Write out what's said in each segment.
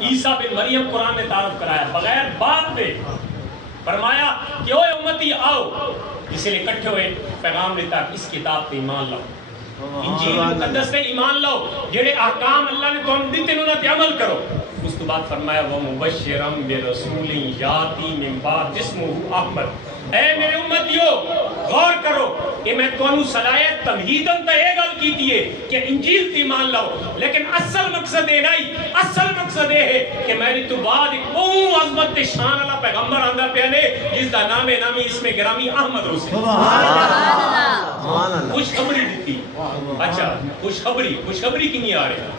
عیسیٰ بن مریم قرآن نے تعارف کرایا بغیر باپ دے، فرمایا کہ اوے امتی آؤ، اس لیے اکٹھے ہوئے پیغام دیتا کہ اس کتاب پہ ایمان لاؤ، انجیل مقدس پہ ایمان لاؤ، جڑے احکام اللہ نے تمہیں دیتے انہوں نے عمل کرو۔ اس کے بعد فرمایا وہ مبشرم برسول یاتی من بعد اسمہ احمد، اے میرے امتیو غور کرو کہ میں تمہیں صلاحیت تمہیدن تا یہ گل کیتی ہے کہ انجیل تی مان لاؤ، لیکن اصل مقصد یہ نہیں، اصل مقصد یہ ہے کہ میری تو بعد ایک بہت عظمت شان اللہ پیغمبر آندہ پہ نے جس کا نامی اس میں گرامی احمد حسین، خوشخبری دیتی۔ اچھا خوشخبری کی نہیں آ رہی،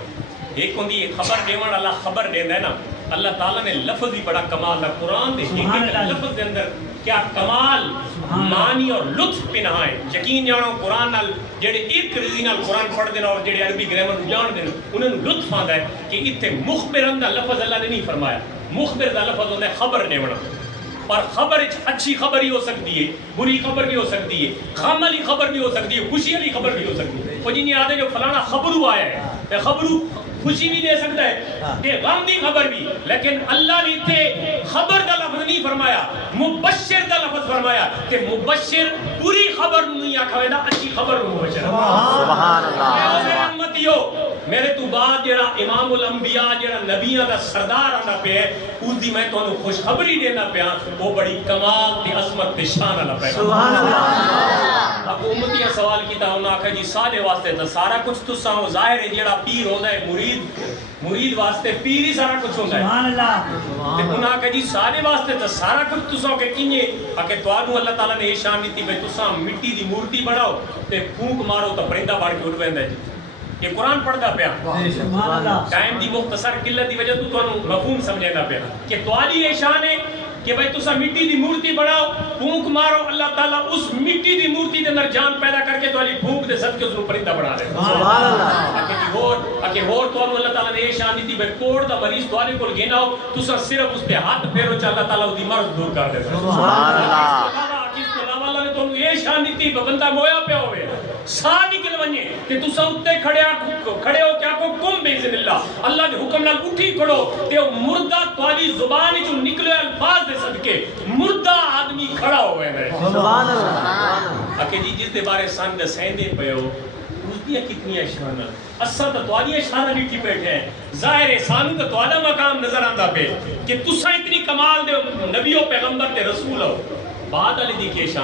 ایک ہوندی ایک خبر دیوان اللہ خبر دینا ہے نا، اللہ تعالیٰ نے لفظ ہی بڑا کمال ہے قرآن دے ایک لفظ دے اندر کیا کمال معنی اور لطف پنہا ہے۔ یقین جانو قرآن نال جڑے ایک رضی نال قرآن پڑھ دینا اور جڑے عربی گرامر جان دینا انہوں نے لطف آندا ہے کہ اتنے مخبرن دا لفظ اللہ نے نہیں فرمایا، مخبر دا لفظ ہوتا ہے خبر دیونا، اور خبر اچھی خبر ہی ہو سکتی ہے، بری خبر بھی ہو سکتی ہے، غم والی خبر بھی ہو سکتی ہے، خوشی والی خبر بھی ہو سکتی ہے۔ وہ جنہیں آدھے جو فلانا خبرو آیا ہے، خبرو خوشی بھی دے سکتا ہے کہ غم دی خبر بھی، لیکن اللہ نے تے خبر دا لفظ نہیں فرمایا، مبشر دا لفظ فرمایا کہ مبشر پوری خبر نہیں آکھا ہے نا، اچھی خبر مبشر۔ سبحان اللہ۔ میرے امتیو میرے تو بعد جڑا امام الانبیاء جڑا نبیوں دا سردار آنا پہ ہے اس دی میں تو خوشخبری دینا پہ وہ بڑی کمال تے عظمت تے شان والا پہ۔ سبحان اللہ۔ حکومتیاں سوال کیتا انہاں آکھا جی سارے واسطے تو سارا کچھ تساں ہو، ظاہر ہے جڑا پیر ہوندا ہے مرید واسطے پیر ہی سارا کچھ ہوندا ہے۔ سبحان اللہ۔ تے انہاں آکھا جی سارے واسطے تو سارا کچھ تساں کہ کینے کہ تانوں اللہ تعالیٰ نے یہ شان دیتی بھئی تساں مٹی دی مورتی بناؤ تے پھونک مارو تو پرندہ بڑھ کے اٹھ ویندا ہے۔ یہ قرآن پڑھتا پیا، ٹائم دی مختصر قلت دی وجہ تو تانوں مفہوم سمجھنا پیا کہ تواڈی یہ شان ہے کہ بھئی تساں مٹی دی مورتی بناؤ، پھونک مارو، اللہ تعالیٰ اس مٹی دی مورتی دے اندر جان پیدا کر کے تواڈی پھونک دے صدقے اس کو پرندہ بنا دے۔ سبحان اللہ۔ کہ ہور تانوں اللہ تعالیٰ نے یہ شان دیتی بھئی کوڑ دا مریض تواڈے کول گھنا ہو تساں صرف اس پہ ہاتھ پھیرو چا اللہ تعالیٰ اس دی مرض دور کر دے۔ سبحان اللہ۔ اس کے علاوہ اللہ نے تانوں یہ شان دیتی بندہ مویا پیا ہوئے سا نکل ونجے تے تساں اُتے کھڑے ہو کیا کو کم باذن اللہ اللہ دے حکم نال اٹھی کھڑو تے او مردہ تواڈی زبان وچوں نکلے الفاظ دے صدقے مردہ آدمی کھڑا ہوئے ہے۔ سبحان اللہ۔ اکھے جی جس دے بارے سن دسیندے پئے ہو اس دی کتنی شان ہے، اساں تے تواڈی شان ڈٹھی بیٹھے ہیں، ظاہر ہے سانوں تے تواڈا مقام نظر آندا پے کہ تساں اتنی کمال دے نبیوں پیغمبر تے رسول ہو، بعد علی دی کی شان